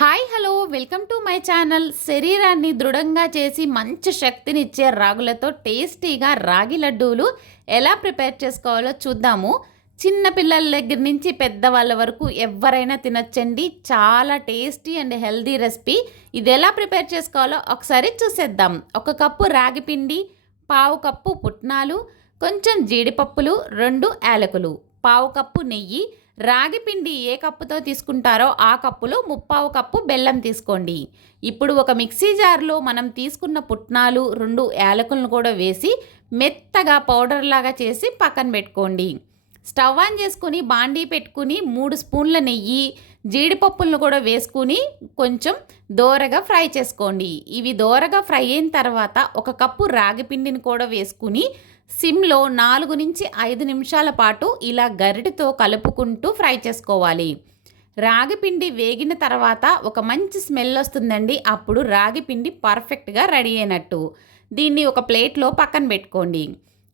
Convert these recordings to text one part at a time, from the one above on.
Hi hello. Welcome to my channel. శరీరాన్ని దృఢంగా చేసి మంచి శక్తినిచ్చే రాగులతో టేస్టీగా రాగి లడ్డూలు ఎలా ప్రిపేర్ చేసుకోవాలో చూద్దాము. చిన్న పిల్లల దగ్గర నుంచి పెద్దవాళ్ళ వరకు ఎవరైనా తినొచ్చండి. చాలా టేస్టీ అండ్ హెల్దీ రెసిపీ. ఇది ఎలా ప్రిపేర్ చేసుకోవాలో ఒకసారి చూసేద్దాం. ఒక కప్పు రాగి పిండి పావు కప్పు పుట్నాలు కొంచెం జీడిపప్పులు రెండు యాలకులు పావు కప్పు నెయ్యి రాగి పిండి ఏ కప్పుతో తీసుకుంటారో ఆ కప్పులో ముప్పావు కప్పు బెల్లం తీసుకోండి. ఇప్పుడు ఒక మిక్సీ జార్లో మనం తీసుకున్న పుట్నాలు రెండు యాలకులను కూడా వేసి మెత్తగా పౌడర్ లాగా చేసి పక్కన పెట్టుకోండి. స్టవ్ ఆన్ చేసుకుని బాండీ పెట్టుకుని మూడు స్పూన్ల నెయ్యి జీడిపప్పులను కూడా వేసుకుని కొంచెం దోరగా ఫ్రై చేసుకోండి. ఇవి దోరగా ఫ్రై అయిన తర్వాత ఒక కప్పు రాగి పిండిని కూడా వేసుకుని సిమ్లో నాలుగు నుంచి ఐదు నిమిషాల పాటు ఇలా గరిటతో కలుపుకుంటూ ఫ్రై చేసుకోవాలి. రాగి పిండి వేగిన తర్వాత ఒక మంచి స్మెల్ వస్తుందండి. అప్పుడు రాగి పిండి పర్ఫెక్ట్గా రెడీ అయినట్టు. దీన్ని ఒక ప్లేట్లో పక్కన పెట్టుకోండి.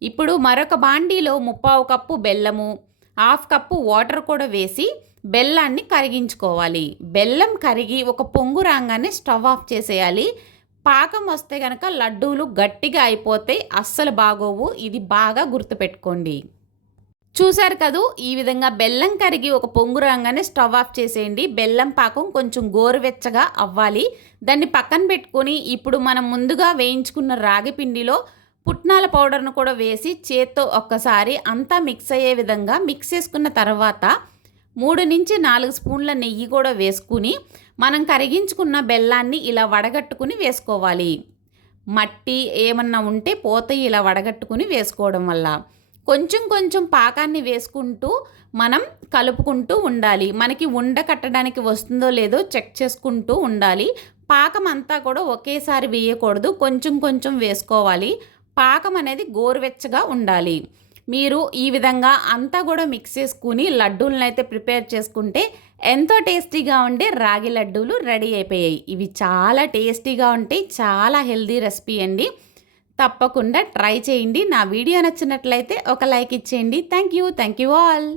ఇప్పుడు మరొక బాండీలో ముప్పావు కప్పు బెల్లము హాఫ్ కప్పు వాటర్ కూడా వేసి బెల్లాన్ని కరిగించుకోవాలి. బెల్లం కరిగి ఒక పొంగు రాగానే స్టవ్ ఆఫ్ చేసేయాలి. పాకం వస్తే కనుక లడ్డూలు గట్టిగా అయిపోతే అస్సలు బాగోవు. ఇది బాగా గుర్తుపెట్టుకోండి. చూశారు కదూ? ఈ విధంగా బెల్లం కరిగి ఒక పొంగు రాగానే స్టవ్ ఆఫ్ చేసేయండి. బెల్లం పాకం కొంచెం గోరువెచ్చగా అవ్వాలి. దాన్ని పక్కన పెట్టుకొని ఇప్పుడు మనం ముందుగా వేయించుకున్న రాగి పిండిలో పుట్నాల పౌడర్ను కూడా వేసి చేత్తో ఒక్కసారి అంతా మిక్స్ అయ్యే విధంగా మిక్స్ చేసుకున్న తర్వాత మూడు నుంచి నాలుగు స్పూన్ల నెయ్యి కూడా వేసుకుని మనం కరిగించుకున్న బెల్లాన్ని ఇలా వడగట్టుకుని వేసుకోవాలి. మట్టి ఏమన్నా ఉంటే పోత ఇలా వడగట్టుకుని వేసుకోవడం వల్ల. కొంచెం కొంచెం పాకాన్ని వేసుకుంటూ మనం కలుపుకుంటూ ఉండాలి. మనకి ఉండ కట్టడానికి వస్తుందో లేదో చెక్ చేసుకుంటూ ఉండాలి. పాకం అంతా కూడా ఒకేసారి వేయకూడదు. కొంచెం కొంచెం వేసుకోవాలి. పాకం అనేది గోరువెచ్చగా ఉండాలి. మీరు ఈ విధంగా అంతా కూడా మిక్స్ చేసుకుని లడ్డూలను అయితే ప్రిపేర్ చేసుకుంటే ఎంతో టేస్టీగా ఉండే రాగి లడ్డూలు రెడీ అయిపోయాయి. ఇవి చాలా టేస్టీగా ఉంటాయి చాలా హెల్దీ రెసిపీ అండి. తప్పకుండా ట్రై చేయండి. నా వీడియో నచ్చినట్లయితే ఒక లైక్ ఇచ్చేయండి. Thank you. Thank you all.